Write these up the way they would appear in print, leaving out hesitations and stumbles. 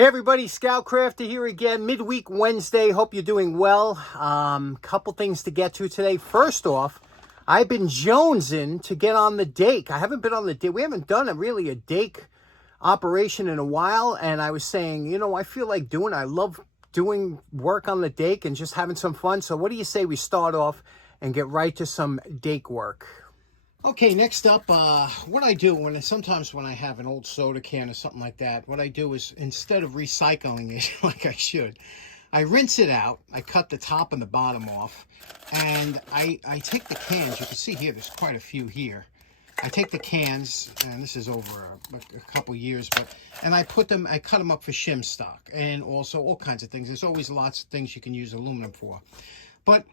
Hey everybody, Scoutcrafter here again, midweek Wednesday. Hope you're doing well. Couple things to get to today. First off, I've been jonesing to get on the Dake. I haven't been on the Dake. We haven't done a Dake operation in a while, and I was saying, you know, I feel like I love doing work on the Dake and just having some fun. So what do you say we start off and get right to some Dake work? Okay, next up, what I do sometimes when I have an old soda can or something like that, what I do is instead of recycling it like I should, I rinse it out. I cut the top and the bottom off, and I take the cans. You can see here, there's quite a few here. I take the cans, and this is over a couple years, and I cut them up for shim stock and also all kinds of things. There's always lots of things you can use aluminum for, but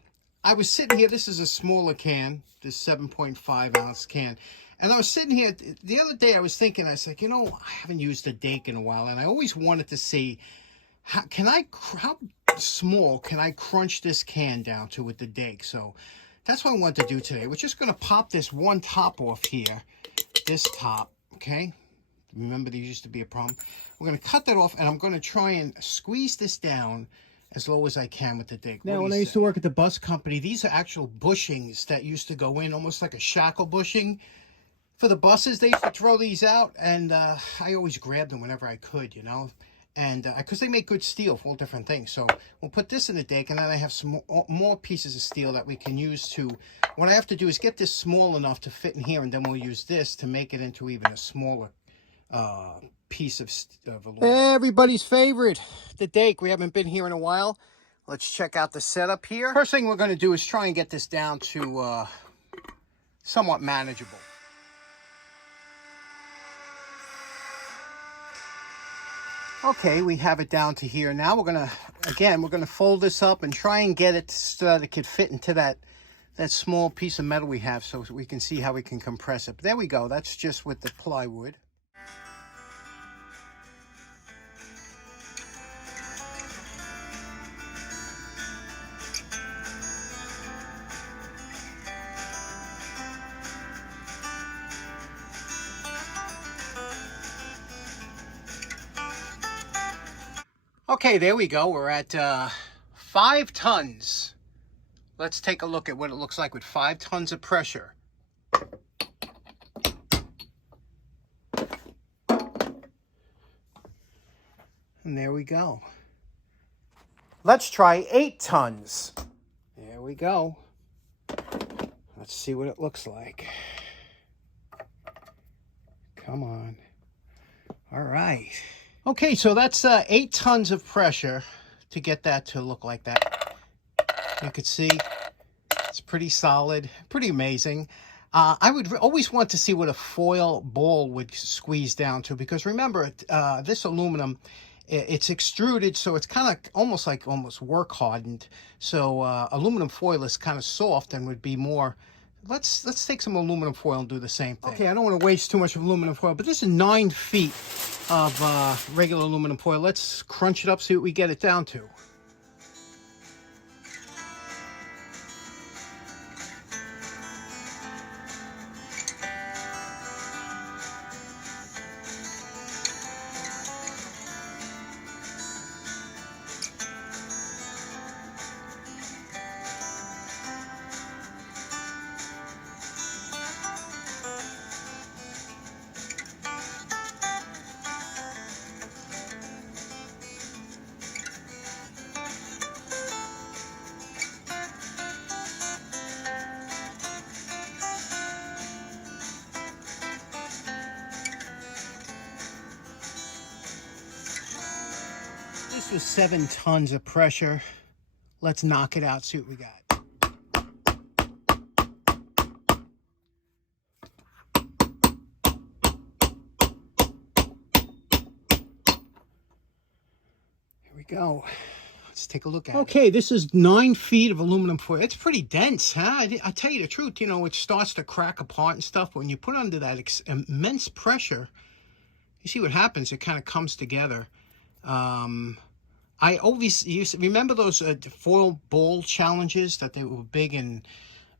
I was sitting here, this is a smaller can, this 7.5 ounce can, and I was sitting here, the other day I was thinking, I was like, you know, I haven't used a Dake in a while, and I always wanted to see, how small can I crunch this can down to with the Dake? So that's what I wanted to do today. We're just going to pop this one top off here, this top, okay? Remember, there used to be a problem. We're going to cut that off, and I'm going to try and squeeze this down as low as I can with the Dake. Now, when I used to work at the bus company, these are actual bushings that used to go in, almost like a shackle bushing. For the buses, they used to throw these out, and I always grabbed them whenever I could, you know, and because they make good steel for all different things. So we'll put this in the Dake, and then I have some more pieces of steel that we can use to, what I have to do is get this small enough to fit in here, and then we'll use this to make it into even a smaller piece of aluminum. Everybody's favorite, the Dake. We haven't been here in a while. Let's check out the setup here. First thing we're going to do is try and get this down to somewhat manageable. Okay, we have it down to here. Now we're going to fold this up and try and get it so that it could fit into that small piece of metal we have, so we can see how we can compress it. But there we go. That's just with the plywood. Okay, there we go. We're at 5 tons. Let's take a look at what it looks like with 5 tons of pressure. And there we go. Let's try 8 tons. There we go. Let's see what it looks like. Come on. All right. Okay, so that's 8 tons of pressure to get that to look like that. You can see it's pretty solid, pretty amazing. I would always want to see what a foil ball would squeeze down to, because remember, this aluminum, it's extruded, so it's kind of almost work hardened. So aluminum foil is kind of soft and would be more. Let's take some aluminum foil and do the same thing. Okay, I don't want to waste too much of aluminum foil, but this is 9 feet of regular aluminum foil. Let's crunch it up, see what we get it down to. This was 7 tons of pressure. Let's knock it out, see what we got. Here we go. Let's take a look at it. Okay, this is 9 feet of aluminum foil. It's pretty dense, huh? I'll tell you the truth, you know, it starts to crack apart and stuff. But when you put it under that immense pressure, you see what happens. It kind of comes together. I always used to remember those foil ball challenges that they were big in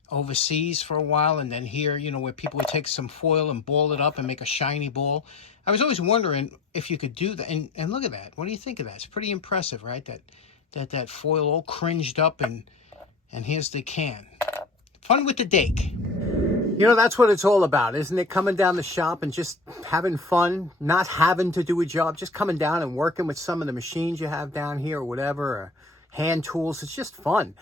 overseas for a while, and then here, you know, where people would take some foil and ball it up and make a shiny ball. I was always wondering if you could do that. And look at that. What do you think of that? It's pretty impressive, right? That foil all cringed up, and here's the can. Fun with the Dake. You know, that's what it's all about, isn't it? Coming down the shop and just having fun, not having to do a job, just coming down and working with some of the machines you have down here or whatever, or hand tools. It's just fun.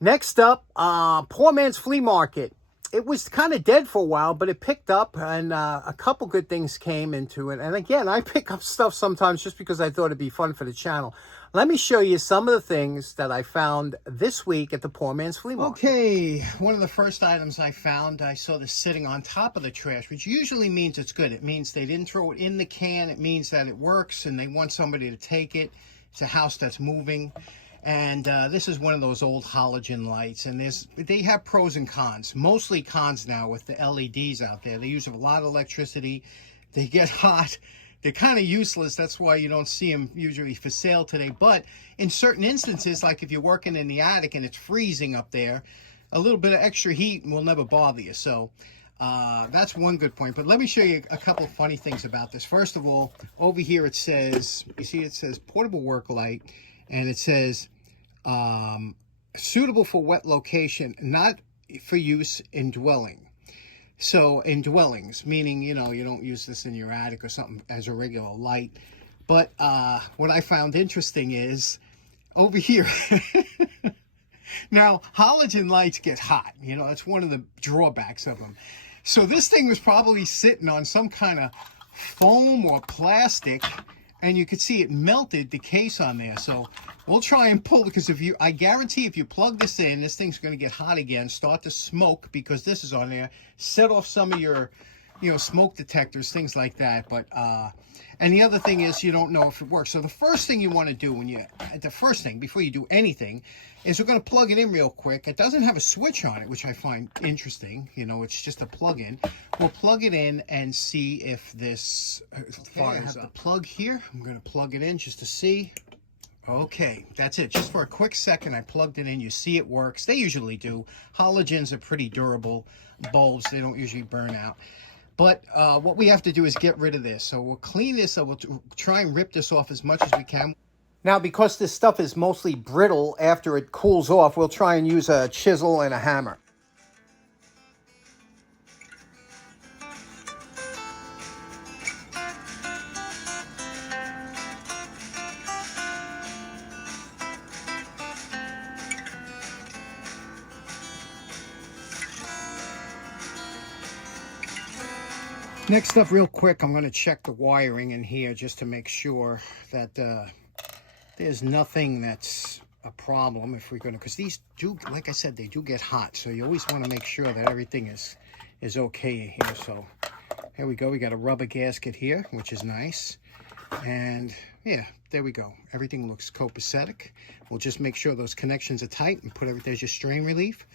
Next up, Poor Man's Flea Market. It was kind of dead for a while, but it picked up, and a couple good things came into it. And again, I pick up stuff sometimes just because I thought it'd be fun for the channel. Let me show you some of the things that I found this week at the Poor Man's Flea Market. Okay, one of the first items I found, I saw this sitting on top of the trash, which usually means it's good. It means they didn't throw it in the can. It means that it works, and they want somebody to take it. It's a house that's moving. And this is one of those old halogen lights, and they have pros and cons. Mostly cons now with the LEDs out there. They use a lot of electricity. They get hot. They're kind of useless. That's why you don't see them usually for sale today. But in certain instances, like if you're working in the attic and it's freezing up there, a little bit of extra heat will never bother you. So that's one good point. But let me show you a couple of funny things about this. First of all, over here it says, you see it says portable work light, and it says suitable for wet location, not for use in dwelling. So in dwellings, meaning, you know, you don't use this in your attic or something as a regular light. But what I found interesting is over here, now halogen lights get hot. You know, that's one of the drawbacks of them. So this thing was probably sitting on some kind of foam or plastic, and you could see it melted the case on there. So we'll try and pull, because I guarantee if you plug this in, this thing's going to get hot again, start to smoke because this is on there, set off some of your, you know, smoke detectors, things like that. But and the other thing is you don't know if it works. So the first thing you want to do before you do anything is we're going to plug it in real quick. It doesn't have a switch on it, which I find interesting. You know, it's just a plug-in. We'll plug it in and see if this fires up. The plug here, I'm going to plug it in just to see. Okay, that's it. Just for a quick second, I plugged it in. You see it works. They usually do. Halogens are pretty durable bulbs. They don't usually burn out. But what we have to do is get rid of this. So we'll clean this up. We'll try and rip this off as much as we can. Now, because this stuff is mostly brittle after it cools off, we'll try and use a chisel and a hammer. Next up, real quick, I'm going to check the wiring in here just to make sure that there's nothing that's a problem if we're going to, because these do, like I said, they do get hot. So you always want to make sure that everything is okay here. So here we go. We got a rubber gasket here, which is nice. And yeah, there we go. Everything looks copacetic. We'll just make sure those connections are tight and put everything, there's your strain relief.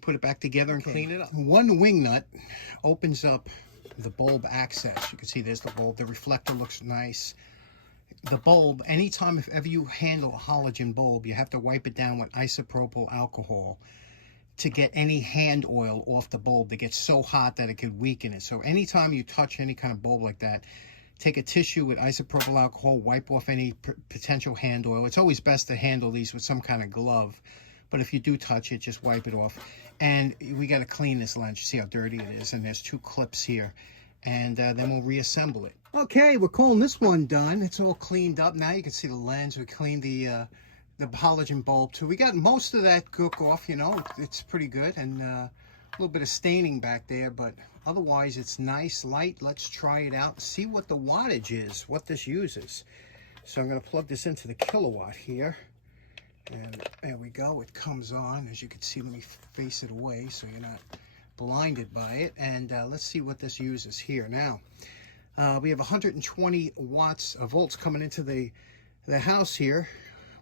Put it back together and clean it up. One wing nut opens up the bulb access. You can see there's the bulb. The reflector looks nice. The bulb, anytime if ever you handle a halogen bulb, you have to wipe it down with isopropyl alcohol to get any hand oil off the bulb that gets so hot that it could weaken it. So anytime you touch any kind of bulb like that, take a tissue with isopropyl alcohol, wipe off any potential hand oil. It's always best to handle these with some kind of glove, but if you do touch it, just wipe it off. And we got to clean this lens. You see how dirty it is, and there's two clips here. And then we'll reassemble it. Okay, we're calling this one done. It's all cleaned up. Now you can see the lens. We cleaned the halogen bulb too. We got most of that gook off, you know. It's pretty good. And a little bit of staining back there, but otherwise it's nice, light. Let's try it out, see what the wattage is, what this uses. So I'm going to plug this into the kilowatt here. And there we go. It comes on. As you can see, let me face it away so you're not blinded by it. And let's see what this uses here. Now, we have 120 volts coming into the house here.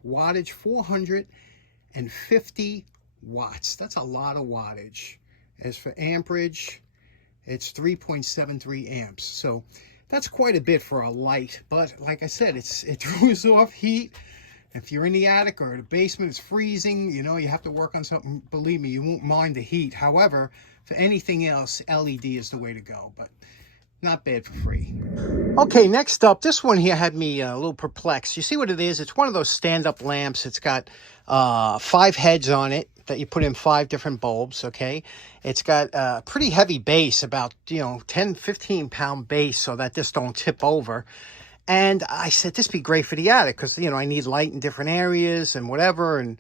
Wattage 450 watts. That's a lot of wattage. As for amperage, it's 3.73 amps. So that's quite a bit for a light. But like I said, it throws off heat. If you're in the attic or the basement, it's freezing, you know, you have to work on something, believe me, you won't mind the heat. However, for anything else, LED is the way to go. But Not bad for free. Okay, next up, this one here had me a little perplexed. You see what it is? It's one of those stand-up lamps. It's got 5 heads on it that you put in 5 different bulbs, okay? It's got a pretty heavy base, about, 10, 15-pound base, so that this don't tip over. And I said, this would be great for the attic because, I need light in different areas and whatever. And,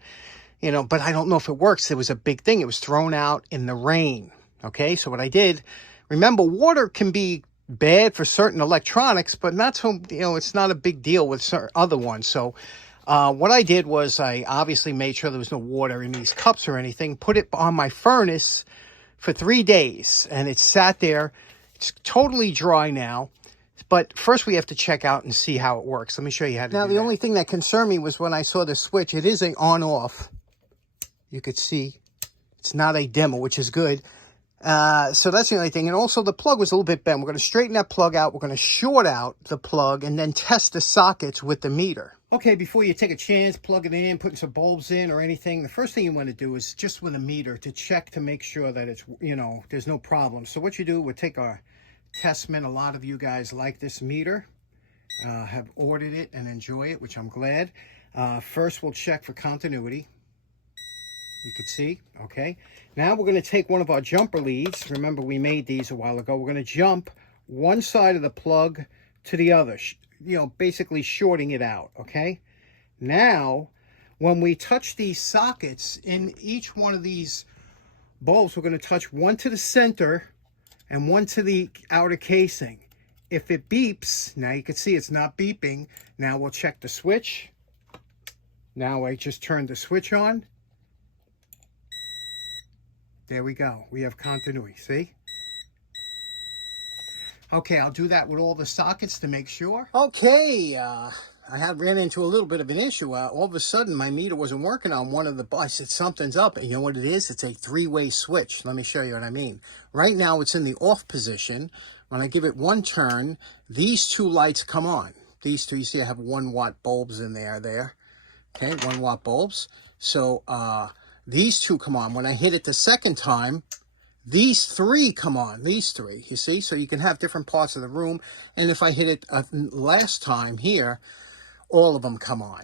but I don't know if it works. It was a big thing. It was thrown out in the rain, okay? So what I did, remember, water can be bad for certain electronics, but not so, it's not a big deal with certain other ones. So what I did was I obviously made sure there was no water in these cups or anything, put it on my furnace for 3 days, and it sat there. It's totally dry now, but first we have to check out and see how it works. Let me show you how to do that. Now, the only thing that concerned me was when I saw the switch. It is an on-off. You could see it's not a dimmer, which is good. So that's the only thing. And also the plug was a little bit bent. We're going to straighten that plug out. We're going to short out the plug and then test the sockets with the meter. Okay, before you take a chance, plug it in, putting some bulbs in or anything, the first thing you want to do is just with a meter to check to make sure that it's, there's no problem. So what you do, we'll take our Testament. A lot of you guys like this meter, have ordered it and enjoy it, which I'm glad. First, we'll check for continuity. You can see, okay. Now we're going to take one of our jumper leads. Remember, we made these a while ago. We're going to jump one side of the plug to the other, basically shorting it out, okay. Now, when we touch these sockets in each one of these bulbs, we're going to touch one to the center and one to the outer casing. If it beeps, now you can see it's not beeping. Now we'll check the switch. Now I just turned the switch on. There we go. We have continuity, see? Okay, I'll do that with all the sockets to make sure. Okay, I ran into a little bit of an issue. All of a sudden, my meter wasn't working on one of the buttons. I said, something's up. And you know what it is? It's a 3-way switch. Let me show you what I mean. Right now, it's in the off position. When I give it one turn, these 2 lights come on. These 2, you see I have 1-watt bulbs in there. Okay, 1-watt bulbs. So, these 2 come on. When I hit it the second time, these 3 come on. These 3, you see? So you can have different parts of the room. And if I hit it last time here, all of them come on.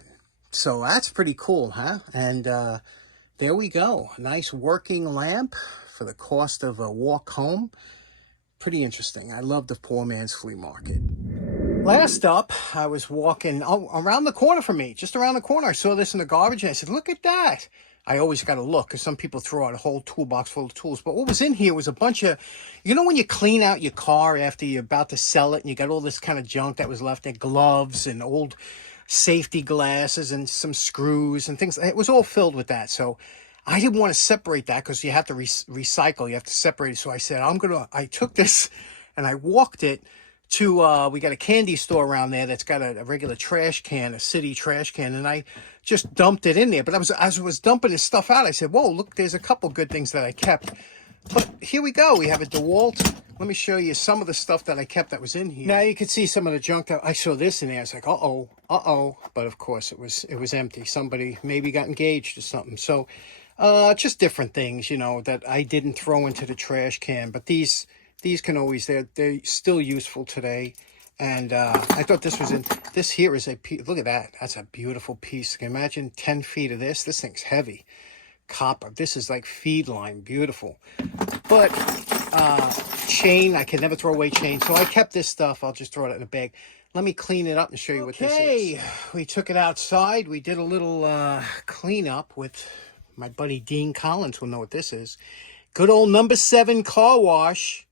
So that's pretty cool, huh? And there we go. A nice working lamp for the cost of a walk home. Pretty interesting. I love the poor man's flea market. Last up, I was walking around the corner from me. Just around the corner, I saw this in the garbage, and I said, look at that. I always got to look, because some people throw out a whole toolbox full of tools. But what was in here was a bunch of, when you clean out your car after you're about to sell it, and you got all this kind of junk that was left there, gloves and old safety glasses and some screws and things. It was all filled with that. So I didn't want to separate that, because you have to recycle. You have to separate it. So I said, I took this and I walked it to, we got a candy store around there that's got a regular trash can, a city trash can, and I just dumped it in there. But as I was dumping this stuff out, I said, whoa, look, there's a couple good things that I kept. But here we go. We have a DeWalt. Let me show you some of the stuff that I kept that was in here. Now you can see some of the junk that I saw this in there. I was like, uh-oh. But of course it was empty. Somebody maybe got engaged or something. So just different things, that I didn't throw into the trash can. But these can always, they're still useful today. And I thought this here is a piece. Look at that. That's a beautiful piece. Can you imagine 10 feet of this? This thing's heavy. Copper. This is like feed line. Beautiful. But chain, I can never throw away chain. So I kept this stuff. I'll just throw it in a bag. Let me clean it up and show you what this is. Okay, we took it outside. We did a little cleanup with my buddy Dean Collins, who'll know what this is. Good old number 7 car wash.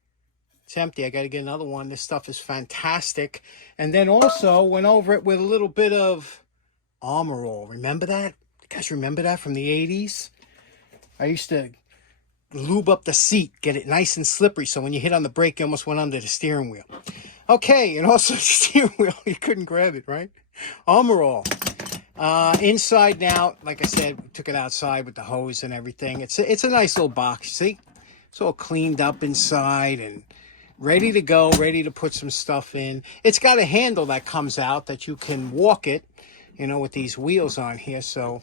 It's empty. I got to get another one. This stuff is fantastic. And then also went over it with a little bit of Armor All. Remember that? You guys remember that from the 80s? I used to lube up the seat, get it nice and slippery, so when you hit on the brake, you almost went under the steering wheel. Okay, and also the steering wheel, you couldn't grab it, right? Armor All. Inside now, like I said, we took it outside with the hose and everything. It's a nice little box, see? It's all cleaned up inside and ready to go, ready to put some stuff in. It's got a handle that comes out that you can walk it, with these wheels on here. So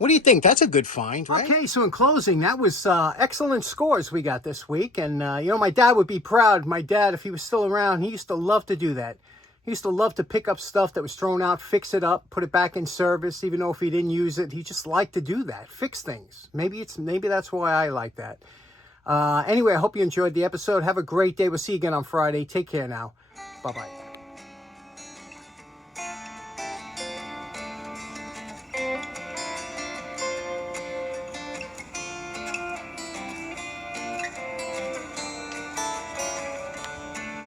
What do you think? That's a good find, right? Okay, so in closing, that was excellent scores we got this week. And, you know, my dad would be proud. My dad, if he was still around, he used to love to do that. He used to love to pick up stuff that was thrown out, fix it up, put it back in service, even though if he didn't use it, he just liked to do that, fix things. Maybe that's why I like that. Anyway, I hope you enjoyed the episode. Have a great day. We'll see you again on Friday. Take care now. Bye-bye.